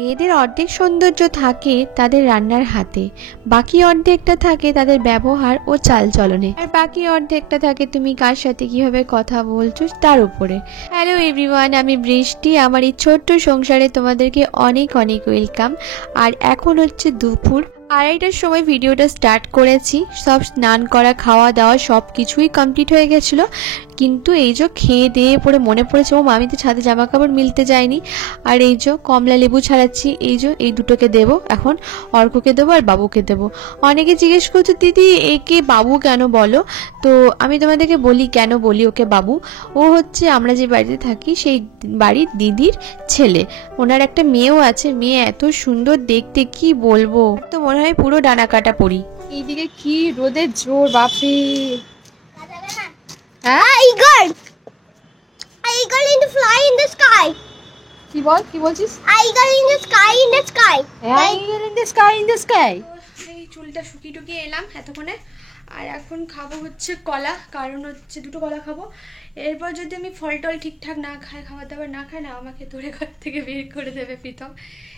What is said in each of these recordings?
মেয়েদের অর্ধেক সৌন্দর্য থাকে তাদের রান্নার হাতে, বাকি অর্ধেকটা থাকে তাদের ব্যবহার ও চালচলনে, আর বাকি অর্ধেকটা থাকে তুমি কার সাথে কিভাবে কথা বলছো তার উপরে। হ্যালো এভরিওয়ান, আমি বৃষ্টি। আমার এই ছোট্ট সংসারে তোমাদেরকে অনেক অনেক ওয়েলকাম। আর এখন হচ্ছে দুপুর 2:30টার সময় ভিডিওটা স্টার্ট করেছি। সব স্নান করা, খাওয়া দাওয়া সব কিছুই কমপ্লিট হয়ে গেছিলো, কিন্তু এই যে খেয়ে দিয়ে পরে মনে পড়েছে ও আমি তো ছাদে জামা কাপড় মিলতে যায়নি। আর এই যে কমলা লেবু ছাড়াচ্ছি, এই যে এই দুটোকে দেবো এখন, অর্ককে দেবো আর বাবুকে দেবো। অনেকে জিজ্ঞেস করছে দিদি একে বাবু কেন বলো, তো আমি তোমাদেরকে বলি কেন বলি ওকে বাবু। ও হচ্ছে আমরা যে বাড়িতে থাকি সেই বাড়ির দিদির ছেলে। ওনার একটা মেয়েও আছে, মেয়ে এত সুন্দর দেখতে কি বলবো, তো মনে হয় পুরো ডানা কাটা পড়ি। এইদিকে কি রোদের জোর বাপরে। Eagle in the fly in the sky. কি বলছিস? Eagle in the sky in the sky. Eagle in the sky in the sky. এই চুলটা শুকিয়ে টুকিয়ে এলাম এতক্ষণে, আর এখন খাবো হচ্ছে কলা, কারণ হচ্ছে দুটো কলা খাবো। এরপর যদি আমি ফল টল ঠিকঠাক না খাই, খাবার দাবার না খাই না, আমাকে ধরে ঘর থেকে বের করে দেবে প্রীতম।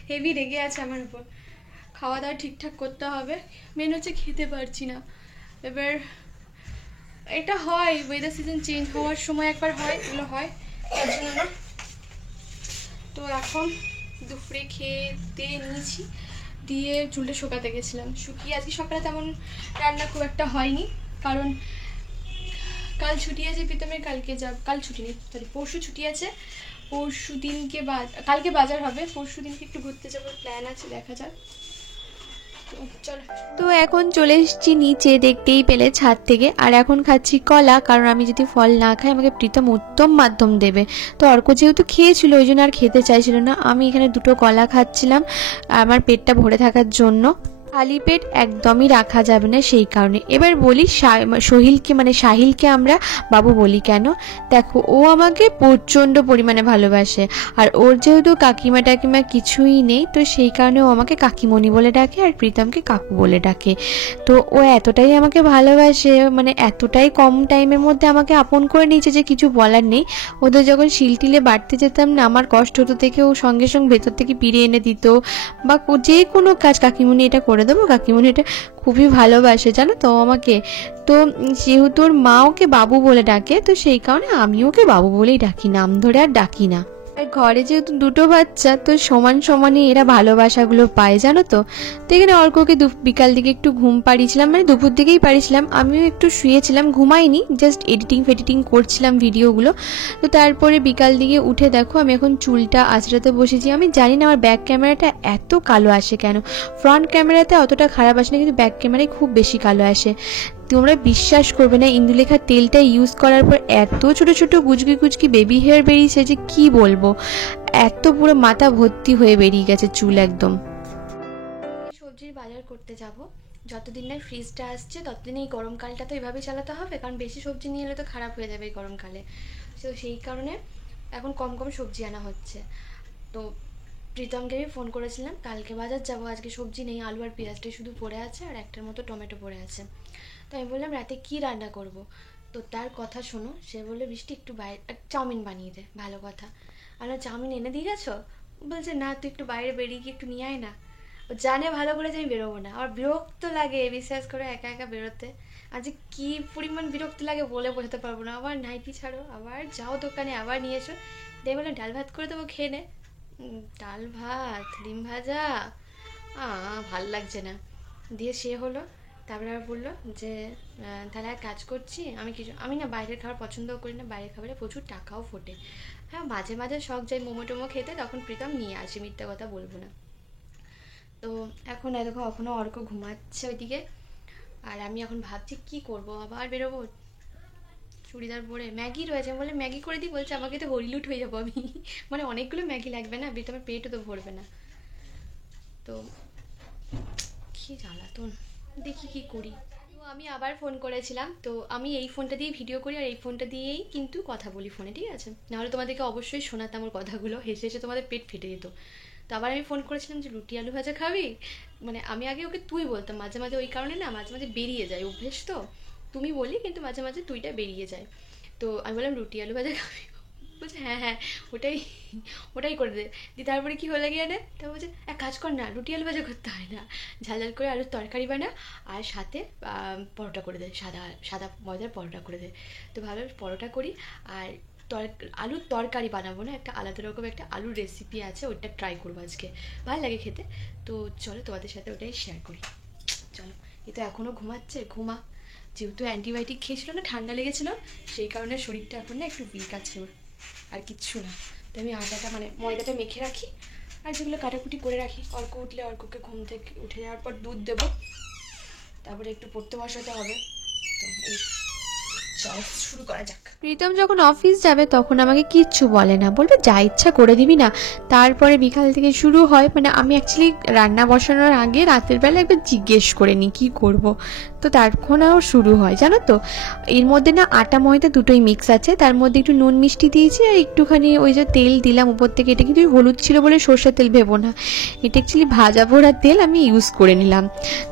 হেভি রেগে আছে আমার উপর। খাওয়া দাওয়া ঠিকঠাক করতে হবে, মেন হচ্ছে খেতে পারছি না। এবার এটা হয় ওয়েদার সিজন চেঞ্জ হওয়ার সময় একবার হয়, এগুলো হয় তার জন্য না। তো এখন দুপুরে খেতে নিয়েছি, দিয়ে চুলটা শুকাতে গেছিলাম, শুকিয়ে আজকে সকালে তেমন রান্না খুব একটা হয়নি, কারণ কাল ছুটি আছে প্রীতমের। কাল ছুটি নেই, সরি পরশু ছুটি আছে। পরশু দিনকে কালকে বাজার হবে, পরশু দিনকে একটু ঘুরতে যাওয়ার প্ল্যান আছে, দেখা যাক। তো এখন চলে এসেছি নিচে, দেখতেই পেলে ছাদ থেকে। আর এখন খাচ্ছি কলা, কারণ আমি যদি ফল না খাই আমাকে প্রীতম উত্তম মাধ্যম দেবে। তো অর্ক যেহেতু খেয়েছিল ওই জন্য আর খেতে চাইছিল না। আমি এখানে দুটো কলা খাচ্ছিলাম আমার পেটটা ভরে থাকার জন্য। খালি পেট একদমই রাখা যাবে না, সেই কারণে। এবার বলি সাহিলকে আমরা বাবু বলি কেন। দেখো ও আমাকে প্রচণ্ড পরিমাণে ভালোবাসে, আর ওর যেহেতু কাকিমা টাকিমা কিছুই নেই, তো সেই কারণে ও আমাকে কাকিমণি বলে ডাকে আর প্রীতমকে কাকু বলে ডাকে। তো ও এতটাই আমাকে ভালোবাসে, মানে এতটাই কম টাইমের মধ্যে আমাকে আপন করে নিয়েছে যে কিছু বলার নেই। ওদের যখন শিলটিলে বাড়তে যেতাম না, আমার কষ্ট হতো থেকে ও সঙ্গে সঙ্গে ভেতর থেকে পিড়ে এনে দিত, বা যে কোনো কাজ কাকিমণি এটা করে দেবো, কাকিমণি এটা খুবই ভালোবাসে জানো তো আমাকে। তো যেহেতু ওর মা ওকে বাবু বলে ডাকে, তো সেই কারণে আমি ওকে বাবু বলেই ডাকি, নাম ধরে আর ডাকি না। আর ঘরে যেহেতু দুটো বাচ্চা, তো সমান সমানে এরা ভালোবাসাগুলো পায় জানো তো। তো এখানে অর্ককে বিকাল দিকে একটু ঘুম পাড়িয়েছিলাম, মানে দুপুর দিকেই পাড়িয়েছিলাম, আমিও একটু শুয়েছিলাম, ঘুমাইনি, জাস্ট এডিটিং করছিলাম ভিডিওগুলো। তো তারপরে বিকাল দিকে উঠে দেখো আমি এখন চুলটা আঁচড়াতে বসেছি। আমি জানি না আমার ব্যাক ক্যামেরাটা এত কালো আসে কেন, ফ্রন্ট ক্যামেরাতে অতটা খারাপ আসে না, কিন্তু ব্যাক ক্যামেরায় খুব বেশি কালো আসে। তোমরা বিশ্বাস করবে না, ইন্দুলেখার তেলটা ইউজ করার পর এত ছোট ছোট কুচকি বেবি হেয়ার বেরিয়েছে যে কি বলবো, এত পুরো মাথা ভর্তি হয়ে বেরিয়ে গেছে চুল একদম। সবজির বাজার করতে যাব, যতদিন না ফ্রিজটা আসছে ততদিন এই গরমকালটা তো এভাবেই চালাতে হবে, কারণ বেশি সবজি নিয়ে এলে তো খারাপ হয়ে যাবে এই গরমকালে। তো সেই কারণে এখন কম কম সবজি আনা হচ্ছে। তো প্রীতমকে আমি ফোন করেছিলাম কালকে বাজার যাব, আজকে সবজি নেই, আলু আর পেঁয়াজটাই শুধু পড়ে আছে, আর একটার মতো টমেটো পড়ে আছে। তো আমি বললাম রাতে কি রান্না করব। তো তার কথা শোনো, সে বললো বৃষ্টি একটু বাইরে চাউমিন বানিয়ে দে। ভালো কথা। আর চাউমিন এনে দিয়ে গেছো? বলছে না, তুই একটু বাইরে বেরিয়ে গিয়ে একটু নিয়ে আয় না। ও জানে ভালো করে যে আমি বেরোবো না, আমার বিরক্ত লাগে বিশ্বাস করে একা একা বেরোতে। আর যে কী পরিমাণ বিরক্ত লাগে বলে বোঝাতে পারবো না। আবার নাইটি ছাড়ো, আবার যাও দোকানে, আবার নিয়ে এসো। দিয়ে বললাম ডাল ভাত করে দেবো, খেয়ে নে। ডাল ভাত, ডিম ভাজা, ভাল লাগছে না। দিয়ে সে হলো, তারপরে আবার বললো যে তাহলে এক কাজ করছি, আমি না বাইরের খাবার পছন্দও করি না, বাইরের খাবারে প্রচুর টাকাও ফোটে। হ্যাঁ মাঝে মাঝে শখ যায় মোমো টোমো খেতে, তখন প্রীতম নিয়ে আসে, মিথ্যা কথা বলবো না। তো এখন দেখো এখনও অর্ক ঘুমাচ্ছে ওইদিকে, আর আমি এখন ভাবছি কি করব, আবার বেরোবো চুড়িদার পরে। ম্যাগি রয়েছে, আমি বলে ম্যাগি করে দিই, বলছে আমাকে তো হরিলুট হয়ে যাবো আমি। মানে অনেকগুলো ম্যাগি লাগবে না, প্রীতমের পেটও তো ভরবে না। তো কি জ্বালাতন, দেখি কি করি। আমি আবার ফোন করেছিলাম, তো আমি এই ফোনটা দিয়ে ভিডিও করি আর এই ফোনটা দিয়েই কিন্তু কথা বলি ফোনে, ঠিক আছে? নাহলে তোমাদেরকে অবশ্যই শোনাতাম ওর কথাগুলো, হেসে হেসে তোমাদের পেট ফেটে যেত। তো আবার আমি ফোন করেছিলাম যে রুটি আলু ভাজা খাবি। মানে আমি আগে ওকে তুই বলতাম মাঝে মাঝে, ওই কারণে না মাঝে মাঝে বেরিয়ে যায়, অভ্যেস তো। তুমি বলি কিন্তু মাঝে মাঝে তুইটা বেরিয়ে যায়। তো আমি বললাম রুটি আলু ভাজা খাবি, বলছে হ্যাঁ হ্যাঁ ওটাই ওটাই করে দে। দিয়ে তারপরে কি হলো গিয়ে না, তা বলছে এক কাজ কর না, রুটি আলু ভাজা করতে হয় না, ঝাল ঝাল করে আলুর তরকারি বানা আর সাথে পরোটা করে দে, সাদা সাদা ময়দার পরোটা করে দে। তো ভালো পরোটা করি আর আলুর তরকারি বানাবো না, একটা আলাদা রকম একটা আলুর রেসিপি আছে, ওইটা ট্রাই করবো আজকে, ভালো লাগে খেতে। তো চলো তোমাদের সাথে ওটাই শেয়ার করি। চলো, এ তো এখনও ঘুমাচ্ছে, ঘুমা, যেহেতু অ্যান্টিবায়োটিক খেয়েছিল না, ঠান্ডা লেগেছিল, সেই কারণে শরীরটা এখন না একটু উইক আছে ওর, আর কিচ্ছু না। তো আমি আটাটা মানে ময়দাটা মেখে রাখি আর যেগুলো কাটাকুটি করে রাখি। অর্ক উঠলে অর্ককে ঘুম থেকে উঠে যাওয়ার পর দুধ দেবো, তারপরে একটু পড়তে বসাতে হবে। তো এই চল শুরু করা যাক। প্রীতম যখন অফিস যাবে তখন আমাকে কিচ্ছু বলে না, বলবে যা ইচ্ছা করে দিবি না। তারপরে বিকাল থেকে শুরু হয়, মানে আমি অ্যাকচুয়ালি রান্না বসানোর আগে রাতের বেলা একবার জিজ্ঞেস করে নিই কী করব, তো তখনও শুরু হয় জানো তো। এর মধ্যে না আটা ময়দা দুটোই মিক্স আছে, তার মধ্যে একটু নুন মিষ্টি দিয়েছি আর একটুখানি ওই যে তেল দিলাম উপর থেকে। এটা কিন্তু হলুদ ছিল বলে সর্ষের তেল ভেবো না, এটা অ্যাকচুয়ালি ভাজা ভোড়া তেল আমি ইউজ করে নিলাম।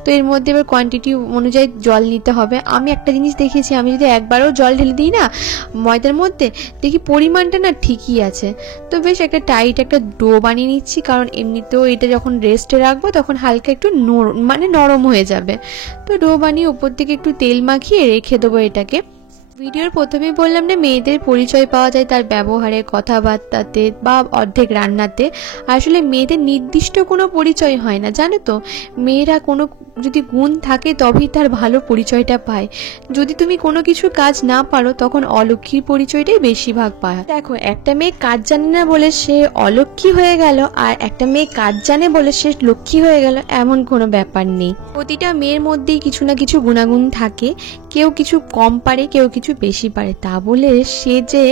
তো এর মধ্যে এবার কোয়ান্টিটি অনুযায়ী জল নিতে হবে। আমি একটা জিনিস দেখেছি, আমি যদি একবারও জল ঢেলে দিই না ময়দার মধ্যে, দেখি পরিমাণটা না ঠিকই আছে। তো বেশ একটা টাইট একটা ডো বানিয়ে নিচ্ছি, কারণ এমনিতেও এটা যখন রেস্টে রাখবো তখন হালকা একটু মানে নরম হয়ে যাবে। তো ডো বানিয়ে উপর থেকে একটু তেল মাখিয়ে রেখে দেবো এটাকে। ভিডিওর প্রথমে বললাম না মেয়েদের পরিচয় পাওয়া যায় তার ব্যবহারে, কথাবার্তাতে বা অর্ধেক রান্নাতে। আসলে মেয়েদের নির্দিষ্ট কোনো পরিচয় হয় না জানো তো, মেয়েরা কোনো যদি গুণ থাকে তবেই তার ভালো পরিচয়টা পায়। যদি তুমি কোনো কিছু কাজ না পারো তখন অলক্ষীর পরিচয়টাই বেশিরভাগ পায়। দেখো, একটা মেয়ে কাজ জানে না বলে সে অলক্ষী হয়ে গেল, আর একটা মেয়ে কাজ জানে বলে সে লক্ষ্মী হয়ে গেল, এমন কোনো ব্যাপার নেই। প্রতিটা মেয়ের মধ্যেই কিছু না কিছু গুণাগুণ থাকে, কেউ কিছু কম পারে কেউ কিছু বেশি পারে, তা বলে সে যে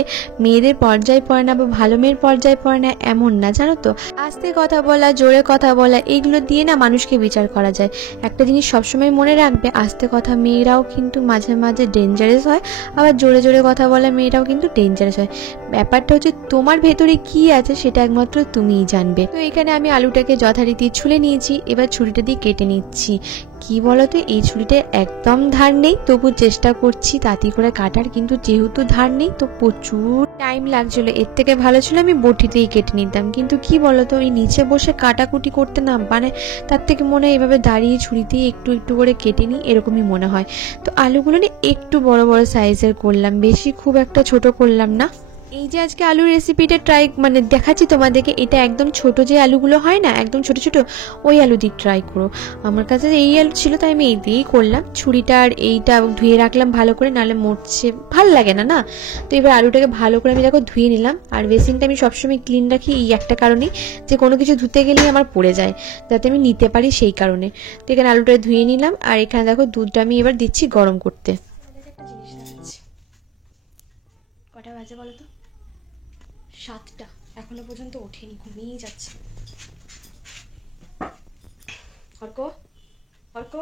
মেয়েদের পর্যায়ে পড়ে না বা ভালো মেয়ের পর্যায়ে পড়ে না এমন না জানো তো। আস্তে কথা বলা, জোরে কথা বলা, এইগুলো দিয়ে না মানুষকে বিচার করা যায়। একটা জিনিস সবসময় মনে রাখবে, আস্তে কথা মেয়েরাও কিন্তু মাঝে মাঝে ডেঞ্জারাস হয়, আবার জোরে জোরে কথা বলা মেয়েরাও কিন্তু ডেঞ্জারাস হয়। ব্যাপারটা হচ্ছে তোমার ভেতরে কি আছে সেটা একমাত্র তুমিই জানবে। তো এখানে আমি আলুটাকে যথারীতি ছুলে নিয়েছি, এবার ছুরিটা দিয়ে কেটে নিচ্ছি। কি বলতো, এই ছুরিটা একদম ধার নেই, তবু চেষ্টা করছি তাঁতি করে কাটার, কিন্তু যেহেতু ধার নেই তো প্রচুর টাইম লাগছিল। এর থেকে ভালো ছিল আমি বটিতেই কেটে নিতাম, কিন্তু কি বলতো এই নিচে বসে কাটাকুটি করতে না, মানে তার থেকে মনে হয় এভাবে দাঁড়িয়ে ছুরিতেই একটু একটু করে কেটে নিই, এরকমই মনে হয়। তো আলুগুলো নিয়ে একটু বড় বড় সাইজের করলাম, বেশি খুব একটা ছোট করলাম না। এই যে আজকে আলুর রেসিপিটা ট্রাই মানে দেখাচ্ছি তোমাদেরকে, এটা একদম ছোট যে আলুগুলো হয় না একদম ছোট ছোট, ওই আলু দিয়ে ট্রাই করো। আমার কাছে এই আলু ছিল তাই আমি এই দিয়েই করলাম। ছুরিটা আর এইটা ধুয়ে রাখলাম ভালো করে, নাহলে মরছে ভাল লাগে না না। তো এবার আলুটাকে ভালো করে আমি দেখো ধুয়ে নিলাম, আর বেসিনটা আমি সবসময় ক্লিন রাখি এই একটা কারণেই, যে কোনো কিছু ধুতে গেলেই আমার পড়ে যায়, যাতে আমি নিতে পারি সেই কারণে। তো এখানে আলুটা ধুয়ে নিলাম, আর এখানে দেখো দুধটা আমি এবার দিচ্ছি গরম করতে। একটা জিনিস দেখাচ্ছি, কটা বাজে বলো তো? 7টা, এখনো পর্যন্ত ওঠেনি, ঘুমিয়েই যাচ্ছে। অর্ক, অর্ক,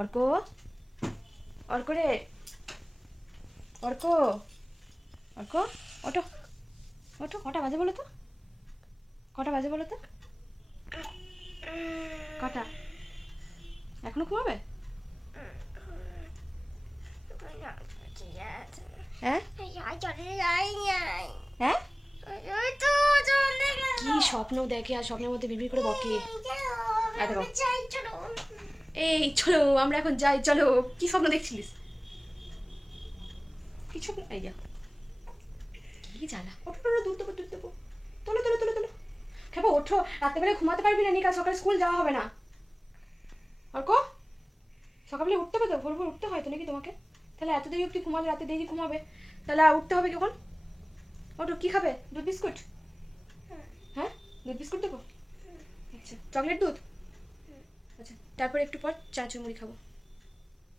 অর্ক, অর্ক রে, অর্ক, অর্ক, ওঠো, ওঠো। কটা বাজে বলো তো? কটা বাজে বলো তো? কটা? এখনো ঘুমাবে? হ্যাঁ হ্যাঁ, কি স্বপ্ন দেখে আর স্বপ্নের মধ্যে বিড়বিড় করে বকে। এই চলো আমরা এখন যাই, চলো। কি স্বপ্ন দেখছিলিস? কিছু এই যা, কি জ্বালা। ওঠো, দুধ দেবো, দুধ দেবো, তোলো তোলো তোলো তোলো। খেপো ওঠো, রাত্রেবেলা ঘুমাতে পারবি না, কাল সকালে স্কুল যাওয়া হবে না। অর্ক, সকালে উঠতে হবে তো, ভোর ভোর উঠতে হয় তো নাকি তোমাকে? তাহলে এত দেরি অব্দি ঘুমালে, রাতে দেরি ঘুমাবে, তাহলে উঠতে হবে কখন? ওঠো, কি খাবে? দুধ বিস্কুট? হ্যাঁ, দুধ বিস্কুট দেবো। আচ্ছা, চকলেট দুধ? আচ্ছা, তারপরে একটু পর চা মুড়ি খাবো,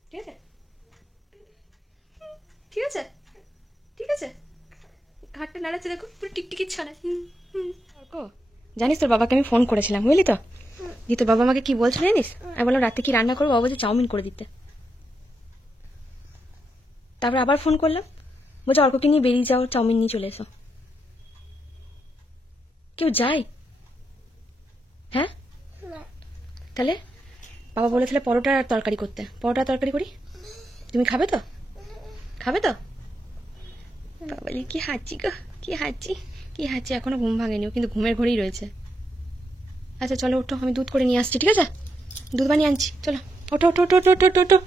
ঠিক আছে? ঠিক আছে, ঠিক আছে। ঘাটটা নাড়াচ্ছে দেখো, পুরো টিকটিকির ছানা। জানিস তোর বাবাকে আমি ফোন করেছিলাম, বুঝলি তো? দিয়ে তোর বাবা আমাকে কি বলছিল জানিস? আমি বললাম রাতে কি রান্না করবো, বাবা বলছে চাউমিন করে দিতে। তারপর আবার ফোন করলাম, বলছে অর্ককে নিয়ে বেরিয়ে যাও, চাউমিন নিয়ে চলে এসো। কেউ যায়? হ্যাঁ, তাহলে বাবা বলেছিল পরোটা আর তরকারি করতে, পরোটা তরকারি করি। তুমি খাবে তো? খাবে তো? বাবালি কি হাঁচি গো, কি হাঁচি, কি হাঁচি। এখনো ঘুম ভাঙেনি, ও কিন্তু ঘুমের ঘরেই রয়েছে। আচ্ছা চলো ওঠো, আমি দুধ করে নিয়ে আসছি, ঠিক আছে? দুধ বানিয়ে আনছি, চলো ওঠো ওঠো ওঠো ওঠো ওঠো ওঠো।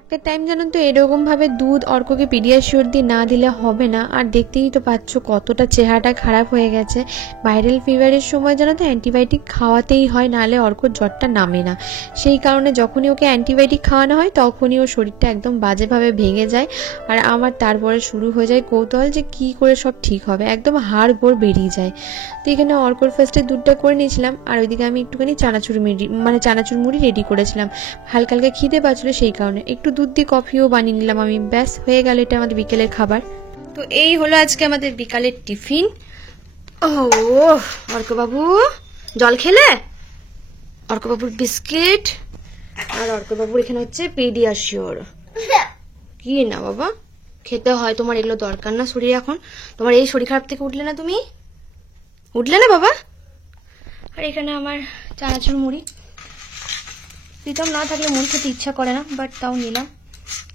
একটা টাইম জানো তো এরকম ভাবে দুধ অর্ককে পিডিয়াশিওর দিয়ে না দিলে হবে না। আর দেখতেই তো পাচ্ছ কতটা চেহারাটা খারাপ হয়ে গেছে। ভাইরাল ফিভারের সময় জানো তো অ্যান্টিবায়োটিক খাওয়াতেই হয়, নাহলে অর্কর জ্বরটা নামে না। সেই কারণে যখনই ওকে অ্যান্টিবায়োটিক খাওয়ানো হয় তখনই ওর শরীরটা একদম বাজেভাবে ভেঙে যায়। আর আমার তারপরে শুরু হয়ে যায় কৌতূহল যে কি করে সব ঠিক হবে, একদম হাড় গোড় বেরিয়ে যায়। তো এখানে অর্কর ফার্স্টে দুধটা করে নিয়েছিলাম, আর ওইদিকে আমি একটুখানি চানাচুর মুড়ি রেডি করেছিলাম। হালকা হালকা খিদে পাচ্ছিলো, সেই কারণে একটু দুধ দিয়ে কফিও বানিয়ে নিলাম আমি। ব্যাস হয়ে গেল, এটা আমাদের বিকেলের খাবার। তো এই হলো আজকে আমাদের বিকালের টিফিন। ও অর্কবাবু জল খেলে? অর্কবাবুর বিস্কিট, আর অর্কবাবুর এখানে হচ্ছে পেডিয়াশিওর। কি না বাবা, খেতে হয়, তোমার এগুলো দরকার না শরীরে এখন? তোমার এই শরীর খারাপ থেকে উঠলে না, তুমি উঠলে না বাবা? আর এখানে আমার চানাচুর মুড়ি। প্রীতম না থাকলে মুড়ি খেতে ইচ্ছা করে না, বাট তাও নিলাম।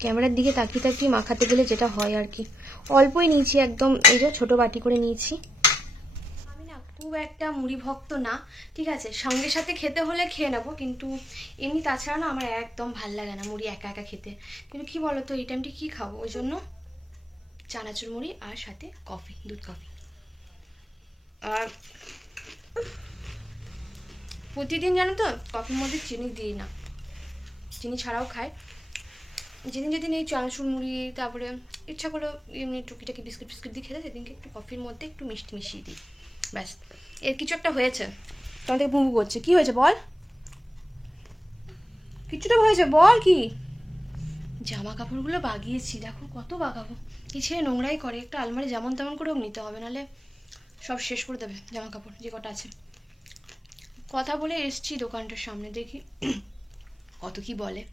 ক্যামেরার দিকে তাকিয়ে তাকিয়ে মাখাতে গেলে যেটা হয় আর কি। অল্পই নিয়েছি একদম, এই যে ছোট বাটি করে নিয়েছি। আমি না খুব একটা মুড়ি ভক্ত না, ঠিক আছে? সঙ্গে সাথে খেতে হলে খেয়ে নেবো, কিন্তু এমনি তাছাড়া না আমার একদম ভাল লাগে না মুড়ি একা একা খেতে। কিন্তু কি বলতো, এই টাইমটি কি খাবো, ওই জন্য চানাচুর মুড়ি আর সাথে কফি, দুধ কফি। আর প্রতিদিন জানো তো কফির মধ্যে চিনি দিই না, চিনি ছাড়াও খাই। যেদিন যেদিন এই চানাচুর মুড়ি, তারপরে ইচ্ছা করলো এমনি টুকিটাকি বিস্কুট ফিস্কুট দিয়ে খেতে, সেদিনকে একটু কফির মধ্যে একটু মিষ্টি মিশিয়ে দিই, ব্যাস। এর কিছু একটা হয়েছে, তোমার থেকে বুবু করছে। কি হয়েছে বল, কিছু তো হয়েছে বল। কি? জামা কাপড়গুলো বাগিয়েছি, দেখো কত বাগাবো। এই ছেলে নোংরাই করে, একটা আলমারি যেমন তেমন করেও নিতে হবে, নাহলে সব শেষ করে দেবে জামা কাপড় যে কটা আছে। কথা বলে এসছি দোকানটার সামনে, দেখি কত কি বলে।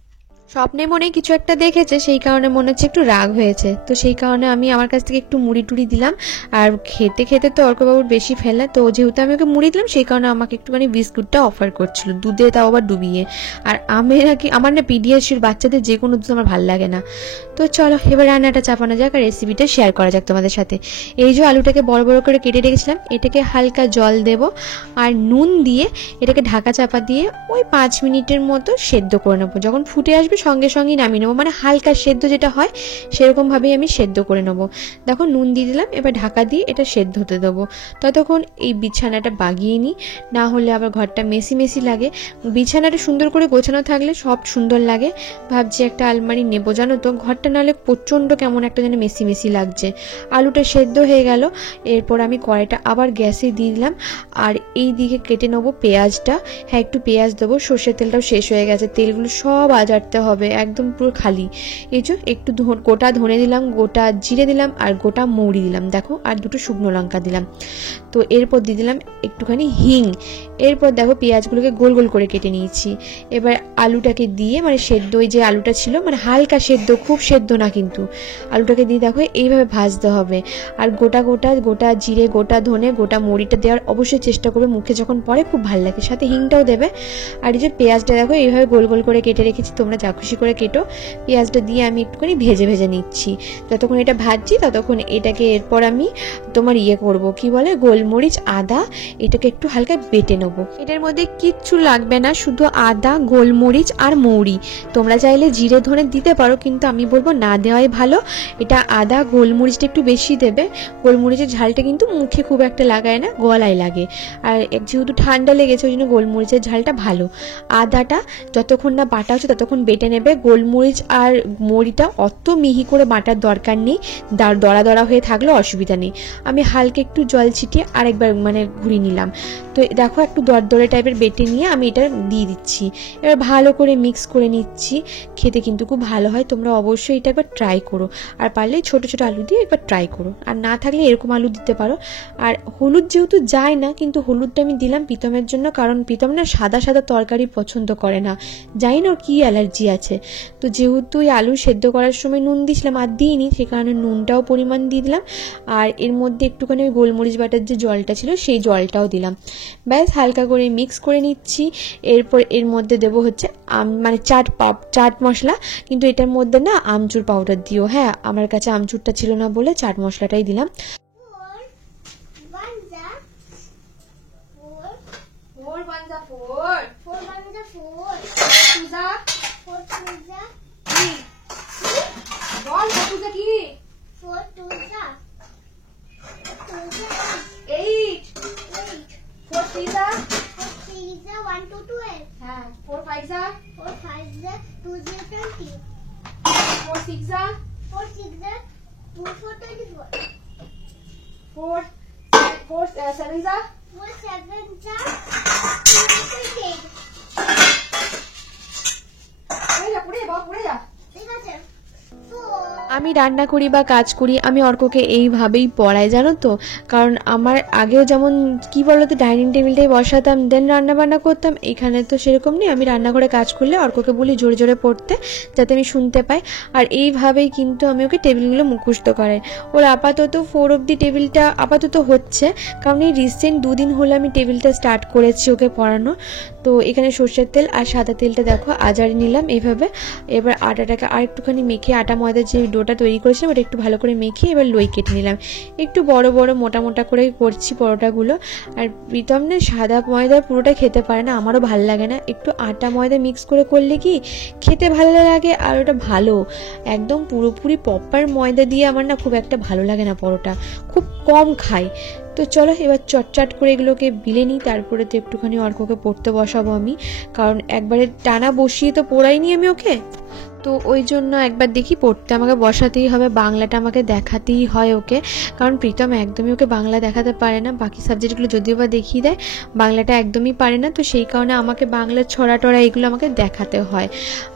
স্বপ্নে মনে কিছু একটা দেখেছে, সেই কারণে মনে হচ্ছে একটু রাগ হয়েছে। তো সেই কারণে আমি আমার কাছ থেকে একটু মুড়ি টুড়ি দিলাম। আর খেতে খেতে তো অর্কবাবুর বেশি ফেলা, তো যেহেতু আমি ওকে মুড়ি দিলাম, সেই কারণে আমাকে একটুখানি বিস্কুটটা অফার করছিল, দুধে তাও আবার ডুবিয়ে। আর আমি নাকি, আমার না পিডিয়াশিওর বাচ্চাদের যে কোনো দুধ আমার ভালো লাগে না। তো চলো এবার রান্নাটা চাপানো যাক, আর রেসিপিটা শেয়ার করা যাক তোমাদের সাথে। এই যে আলুটাকে বড় বড় করে কেটে রেখেছিলাম, এটাকে হালকা জল দেব আর নুন দিয়ে এটাকে ঢাকা চাপা দিয়ে ওই 5 মিনিটের মতো সেদ্ধ করে নেবো। যখন ফুটে আসবে সঙ্গে সঙ্গেই নামিয়ে নেবো, মানে হালকা সেদ্ধ যেটা হয় সেরকমভাবেই আমি সেদ্ধ করে নেবো। দেখো নুন দিয়ে দিলাম, এবার ঢাকা দিয়ে এটা সেদ্ধ হতে দেবো। ততক্ষণ এই বিছানাটা বাগিয়ে নিই, না হলে আবার ঘরটা মেসি মেসি লাগে। বিছানাটা সুন্দর করে গোছানো থাকলে সব সুন্দর লাগে। ভাবছি একটা আলমারি নেবো, জানো তো, ঘরটা নাহলে প্রচণ্ড কেমন একটা যেন মেসি মেসি লাগছে। আলুটা সেদ্ধ হয়ে গেল, এরপর আমি কড়াইটা আবার গ্যাসে দিয়ে দিলাম। আর এই দিকে কেটে নেবো পেঁয়াজটা। হ্যাঁ একটু পেঁয়াজ দেবো, সর্ষের তেলটাও শেষ হয়ে গেছে, তেলগুলো সব আজারতে হবে, একদম পুরো খালি। এই যে একটু গোটা ধনে দিলাম, গোটা জিরে দিলাম, আর গোটা মৌরি দিলাম, দেখো, আর দুটো শুকনো লঙ্কা দিলাম। তো এরপর দিয়ে দিলাম একটুখানি হিং। এরপর দেখো পেঁয়াজগুলোকে গোল গোল করে কেটে নিয়েছি। এবার আলুটাকে দিয়ে, মানে সেদ্ধ ওই যে আলুটা ছিল, মানে হালকা সেদ্ধ, খুব সেদ্ধ না কিন্তু, আলুটাকে দিয়ে দেখো এইভাবে ভাজতে হবে। আর গোটা জিরে, গোটা ধনে, গোটা মৌরিটা দেওয়ার অবশ্যই চেষ্টা করবে, মুখে যখন পড়ে খুব ভালো লাগে, সাথে হিংটাও দেবে। আর এই যে পেঁয়াজটা দেখো এইভাবে গোল গোল করে কেটে রেখেছি, তোমরা যা খুশি করে কেটো। পেঁয়াজটা দিয়ে আমি একটুখানি ভেজে ভেজে নিচ্ছি। যতক্ষণ এটা ভাজছি ততক্ষণ এটাকে এরপর আমি তোমার করব, কি বলে, গোলমরিচ, আদা, এটাকে একটু হালকা বেটে নেবো। এটার মধ্যে কিচ্ছু লাগবে না, শুধু আদা, গোলমরিচ আর মৌরি। তোমরা চাইলে জিরে ধনে দিতে পারো, কিন্তু আমি বলবো না দেওয়াই ভালো। এটা আদা গোলমরিচটা একটু বেশি দেবে। গোলমরিচের ঝালটা কিন্তু মুখে খুব একটা লাগায় না, গলায় লাগে। আর যেহেতু ঠান্ডা লেগেছে ওই জন্য গোলমরিচের ঝালটা ভালো। আদাটা যতক্ষণ না বাটা হচ্ছে ততক্ষণ বেটে নেবে। গোলমরিচ আর মৌরিটা অত মিহি করে বাটার দরকার নেই, দড়া দড়া হয়ে থাকলেও অসুবিধা নেই। আমি হালকা একটু জল ছিটিয়ে আরেকবার মানে ঘুরিয়ে নিলাম। তো দেখো একটু দরদরে টাইপের বেটে নিয়ে আমি এটা দিয়ে দিচ্ছি। এবার ভালো করে মিক্স করে নিচ্ছি। খেতে কিন্তু খুব ভালো হয়, তোমরা অবশ্যই এটা একবার ট্রাই করো। আর পারলে ছোট ছোট আলু দিয়ে একবার ট্রাই করো, আর না থাকলে এরকম আলু দিতে পারো। আর হলুদ যেহেতু যায় না, কিন্তু হলুদটা আমি দিলাম প্রীতমের জন্য, কারণ প্রীতম না সাদা সাদা তরকারি পছন্দ করে না, জানি না কি অ্যালার্জি আছে। তো যেহেতু ওই আলু সেদ্ধ করার সময় নুন দিয়েছিলাম আর দিইনি, সে কারণে নুনটাও পরিমাণ দিয়ে দিলাম। আর এর মধ্যে একটুখানি ওই গোলমরিচ বাটার যে জলটা ছিল সেই জলটাও দিলাম। ব্যাস হালকা করে মিক্স করে নিচ্ছি। এরপর এর মধ্যে দেবো হচ্ছে মানে চাট মশলা, কিন্তু এটার মধ্যে না আমচুর পাউডার দিও। হ্যাঁ, আমার কাছে আমচুরটা ছিল না বলে চাট মশলাটাই দিলাম। আমি রান্না করি বা কাজ করি, আমি অর্ককে এইভাবেই পড়াই, জানো তো। কারণ আমার আগেও যেমন কি বলতো ডাইনিং টেবিলটাই বসাতাম দেন রান্না বান্না করতাম, এখানে তো সেরকম নেই। আমি রান্নাঘরে কাজ করলে অর্ককে বলি জোরে জোরে পড়তে, যাতে আমি শুনতে পাই। আর এইভাবেই কিন্তু আমি ওকে টেবিলগুলো মুখস্থ করাই। ওর আপাতত 4 অবধি টেবিলটা আপাতত হচ্ছে, কারণ এই রিসেন্ট 2 দিন হলো আমি টেবিলটা স্টার্ট করেছি ওকে পড়ানো। তো এখানে সর্ষের তেল আর সাদা তেলটা দেখো আজারি নিলাম এইভাবে। এবার আটাটাকে আর একটুখানি মেখে, আটা ময়দার যে ডোটা তৈরি করেছিলাম ওটা একটু ভালো করে মেখে এবার লই কেটে নিলাম। একটু বড় বড় মোটা মোটা করে করছি পরোটাগুলো। আর প্রীতম না সাদা ময়দা পুরোটা খেতে পারে না, আমারও ভালো লাগে না। একটু আটা ময়দা মিক্স করে করলে কি খেতে ভালো লাগে, আর ওটা ভালো একদম পুরোপুরি প্রপার ময়দা দিয়ে আমার না খুব একটা ভালো লাগে না, পরোটা খুব কম খাই। তো চলো এবার চটচট করে এগুলোকে বিলে নিই, তারপরে তো একটুখানি অর্ককে পড়তে বসাবো আমি। কারণ একবারে টানা বসিয়ে তো পড়াইনি আমি ওকে, তো ওই জন্য একবার দেখি পড়তে আমাকে বসাতেই হবে, বাংলাটা আমাকে দেখাতেই হয় ওকে। কারণ প্রীতম একদমই ওকে বাংলা দেখাতে পারে না, বাকি সাবজেক্টগুলো যদিও বা দেখিয়ে দেয়, বাংলাটা একদমই পারে না। তো সেই কারণে আমাকে বাংলার ছড়া টড়া এগুলো আমাকে দেখাতে হয়।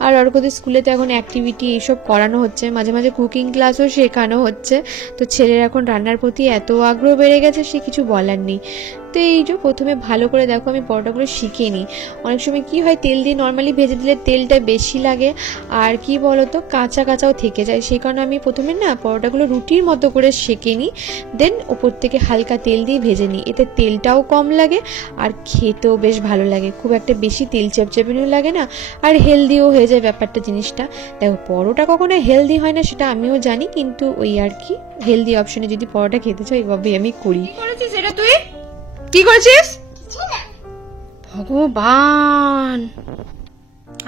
আর অর্কদের স্কুলে তো এখন অ্যাক্টিভিটি এইসব করানো হচ্ছে, মাঝে মাঝে কুকিং ক্লাসও শেখানো হচ্ছে। তো ছেলের এখন রান্নার প্রতি এত আগ্রহ বেড়ে গেছে সে কিছু বলার নেই। তো এই যে প্রথমে ভালো করে দেখো আমি পরোটাগুলো শিখে নিই। অনেক সময় কি হয় তেল দিয়ে নর্মালি ভেজে দিলে তেলটা বেশি লাগে, আর কি বলতো কাঁচা কাঁচাও থেকে যায়। সেই কারণে আমি প্রথমে না পরোটাগুলো রুটির মতো করে সেঁকে নিই, দেন ওপর থেকে হালকা তেল দিয়ে ভেজে নিই। এতে তেলটাও কম লাগে আর খেতেও বেশ ভালো লাগে, খুব একটা বেশি তেল চেপচেপিনিও লাগে না, আর হেলদিও হয়ে যায় ব্যাপারটা জিনিসটা। দেখো পরোটা কখনো হেলদি হয় না সেটা আমিও জানি, কিন্তু ওই আর কি হেলদি অপশনে যদি পরোটা খেতে চাই এইভাবেই আমি করি। সেটা তুই কি করেছিস? ভগবান,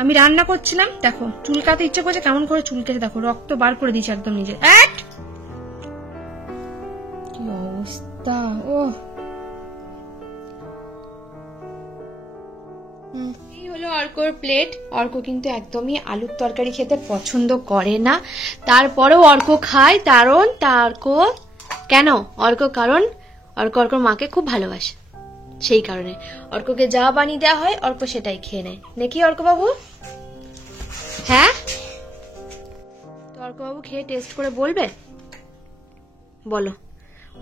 আমি রান্না করছিলাম, দেখো চুলকাতে ইচ্ছে করছে, কেমন করে চুলকেছে দেখো, রক্ত বার করে দিয়েছে একদম নিজে। কি অবস্থা! ও এই হলো অর্কর প্লেট। অর্ক কিন্তু একদমই আলুর তরকারি খেতে পছন্দ করে না, তারপরেও অর্ক খায়। কেন কারণ অর্কর মাকে খুব ভালোবাসে, সেই কারণে অর্ককে যা বানিয়ে দেওয়া হয় অর্ক সেটাই খেয়ে নেয়, নাকি অর্ক বাবু? হ্যাঁ, তো অর্ক বাবু খেয়ে টেস্ট করে বলবে, বলো।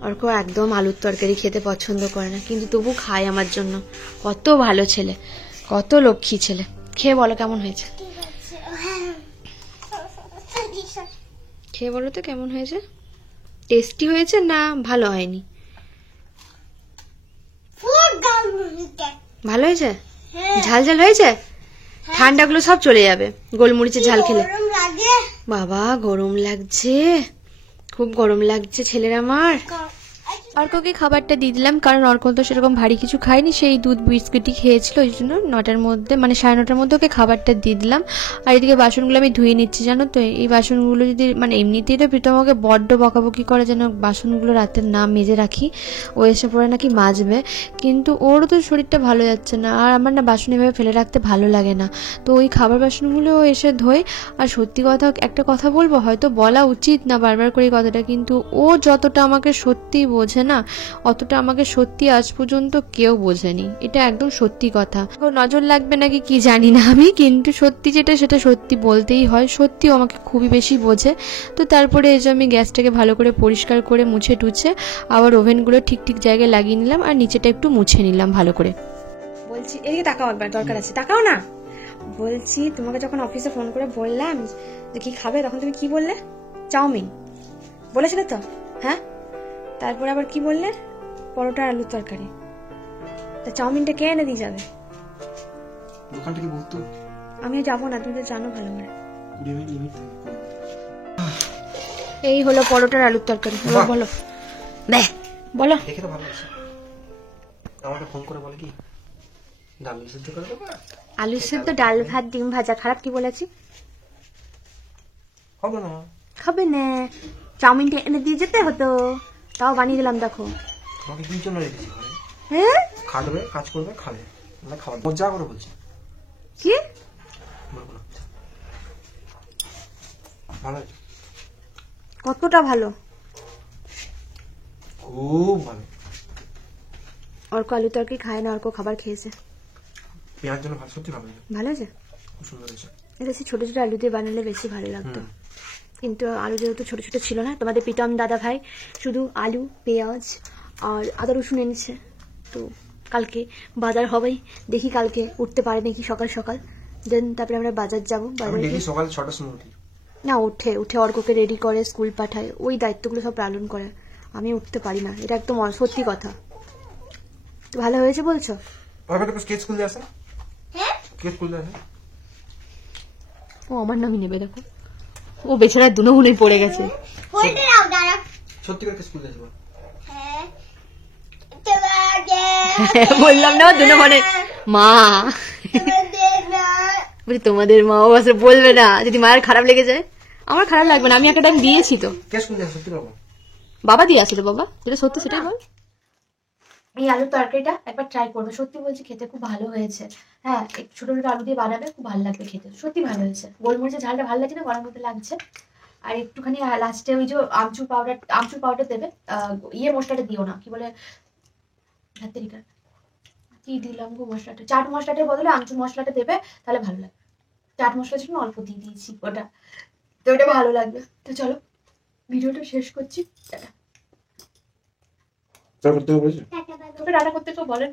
অর্ক একদম আলুর তরকারি খেতে পছন্দ করে না, কিন্তু তবু খায় আমার জন্য। কত ভালো ছেলে, কত লক্ষ্মী ছেলে। খেয়ে বলো কেমন হয়েছে, খেয়ে বলো তো কেমন হয়েছে, টেস্টি হয়েছে না ভালো হয়নি? ভালো হয়েছে, ঝাল ঝাল হয়েছে, ঠান্ডাগুলো সব চলে যাবে গোলমরিচের ঝাল খেলে। বাবা গরম লাগছে, খুব গরম লাগছে ছেলের আমার। অর্ককে খাবারটা দিয়ে দিলাম, কারণ অর্ক তো সেরকম ভারী কিছু খায়নি, সেই দুধ বিস্কুটই খেয়েছিল, ওই জন্য 9টার মধ্যে মানে 9:30টার মধ্যে ওকে খাবারটা দিয়ে দিলাম। আর এদিকে বাসনগুলো আমি ধুয়ে নিচ্ছি, জানো তো। এই বাসনগুলো যদি মানে এমনিতেই তো প্রীতম আমাকে বড্ড বকাবকি করে যেন বাসনগুলো রাতে না মেজে রাখি, ও এসে পড়ে নাকি মাজবে, কিন্তু ওরও তো শরীরটা ভালো যাচ্ছে না, আর আমার না বাসন এভাবে ফেলে রাখতে ভালো লাগে না। তো ওই খাবার বাসনগুলো এসে ধোয়। আর সত্যি কথা একটা কথা বলবো, হয়তো বলা উচিত না বারবার করে এই কথাটা, কিন্তু ও যতটা আমাকে সত্যি বোঝে না, অতটা আমাকে সত্যি আজ পর্যন্ত কেউ বোঝেনি, এটা একদম সত্যি কথা। নজর লাগবে নাকি কি জানি না আমি, কিন্তু সত্যি যেটা সেটা সত্যি বলতেই হয়, সত্যিও আমাকে খুবই বেশি বোঝে। তো তারপরে এই যে আমি গ্যাসটাকে ভালো করে পরিষ্কার করে মুছে টুছে আবার ওভেনগুলো ঠিক ঠিক জায়গায় লাগিয়ে নিলাম, আর নিচেটা একটু মুছে নিলাম ভালো করে। বলছি এদিকে তাকাও, একবার দরকার আছে, তাকাও না। বলছি তোমাকে যখন অফিসে ফোন করে বললাম যে কি খাবে, তখন তুমি কি বললে? চাউমিন বলেছিলে তো? হ্যাঁ, তারপরে আবার কি বললে? পরোটা আর আলুর তরকারি। তা চাউমিনটা কে এনে দিয়ে যাবে? দোকান থেকে বহুত তো আমিও যাবো না, তুমি তো জানো ভালো করে। 20 মিনিট লিমিট। এই হলো পরোটার আলুর তরকারি। এবার বলো, বলো। দেখে তো ভালো লাগছে। আমাকে ফোন করে বলে কি ডাল সিদ্ধ করে দেবো? আলুর সেদ্ধ, ডাল ভাত, ডিম ভাজা। খারাপ কি বলেছি? হবে না, খাবে না? চাউমিনটা এনে দিয়ে যেতে হতো, তাও বানিয়ে দিলাম দেখো। তোমাকে কি জন্য রেখেছি ঘরে? হ্যাঁ, খাবে, কাজ করবে, খাবে, না খাওয়া মজা করে বলছি। কি বলবো না। ভালো আছে? কতটা ভালো? খুব ভালো। অর্ক আলু তরকারি খায় না, অর্ক খাবার খেয়েছে। পেঁয়াজ জন্য ভালো, সত্যি ভালো হয়েছে, ভালো আছে? খুব সুন্দর হয়েছে। এটা ছোট ছোট আলু দিয়ে বানালে বেশি ভালো লাগতো, হুম। কিন্তু আলু যেহেতু ছোট ছোট ছিল না, তোমাদের প্রীতম দাদা ভাই শুধু আলু, পেঁয়াজ আর আদা রসুন এনেছে। তো কালকে বাজার হবেই, দেখি কালকে উঠতে পারে নাকি সকাল সকাল। দেন তারপরে আমরা বাজার যাবো। আমি বাজারে ডেলি গিয়ে- সকাল 6টার সময় উঠি। না, উঠে উঠে অর্ককে রেডি করে স্কুল পাঠায়, ওই দায়িত্বগুলো সব পালন করে। আমি উঠতে পারি না, এটা একদম সত্যি কথা। তো ভালো হয়েছে বলছো? ওর কাছে স্কেচ খুলতে আসে, হ্যাঁ স্কেচ খুলতে আসে। ও আমার নামই নেবে, দেখো ও বেচারা দুনোহুনে পড়ে গেছে। হোল্ড ইট আউট দাঁড়া সত্যি করে স্কুল আসবে। হ্যাঁ তোমাকে বললাম না দুনোহুনে মা, বলি তোমাদের মা ও আসলে বলবে না, যদি মায়ের খারাপ লেগে যায়। আমার খারাপ লাগবে না, আমি একটা টাইম দিয়েছি তো। স্কেচ খুলতে আসে, সত্যি বলবো। বাবা দিয়ে আসলে, বাবা যেটা সত্যি সেটাই বল। এই আলুর তরকারিটা একবার ট্রাই করবে, সত্যি বলছি খেতে খুব ভালো হয়েছে। হ্যাঁ, একটু ছোট ছোট আলু দিয়ে বানাবে, খুব ভালো লাগবে খেতে, সত্যি ভালো হয়েছে। গোলমরিচের ঝালটা ভালো লাগছে না, গরম মতো লাগছে। আর একটুখানি লাস্টে ওই যে আমচুর পাউডার দেবে। ইয়ে মশলাটা দিও না, কি বলে হাতেরিকা, কি দিলাম গো মশলাটা, চাট মশলাটার বদলে আমচুর মশলাটা দেবে, তাহলে ভালো লাগবে। চাট মশলার জন্য অল্প দিয়ে দিয়েছি ওটা, তো ওটা ভালো লাগবে। তো চলো ভিডিওটা শেষ করছি। টাটা। তারপর তো বলছি তোকে রান্না করতে কেউ বলেন?